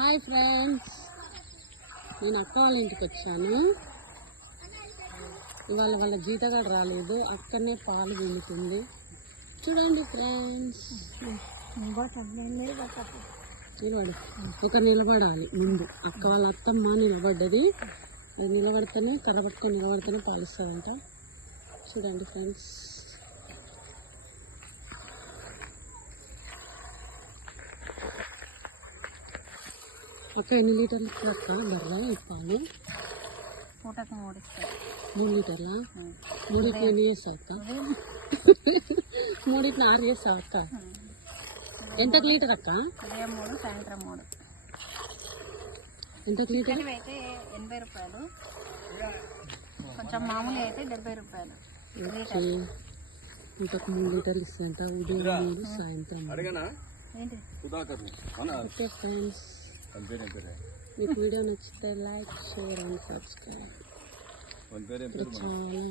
Hi friends నేను అక్క వాళ్ళ ఇంటికి వచ్చాను. ఇవాళ వాళ్ళ జీతగాడు రాలేదు. అక్కడనే పాలు పిండుతుంది. చూడండి ఫ్రెండ్స్ నిలబడు. ఒక నిలబడాలి ముందు. అక్క వాళ్ళ అత్తమ్మ నిలబడ్డది. అది నిలబడితేనే కర్ర పట్టుకొని నిలబడితేనే పాలిస్తుందంట చూడండి ఫ్రెండ్స్ అక్క ఎన్ని లీటర్లు అక్క బర్రె పాలు? పూటకు మూడు మూడు లీటర్లా? మూడిట్లో ఎన్ని చేస్తావు అక్క మూడిట్లో ఆరు చేస్తావు అక్క ఎంతకు లీటర్ అక్క ఉదయం మూడు సాయంత్రం మూడు. ఎంతకు లీటర్? అయితే ఎనభై రూపాయలు. కొంచెం మామూలు అయితే డెబ్బై రూపాయలు. ఇంతకు మూడు లీటర్లు ఇస్తుందంట ఉదయం మూడు సాయంత్రం ఏంటి? ఫ్రెండ్స్. మీకు వీడియో నచ్చితే like share and subscribe one పేరు ఏం ఇప్పుడు పేరు చాలా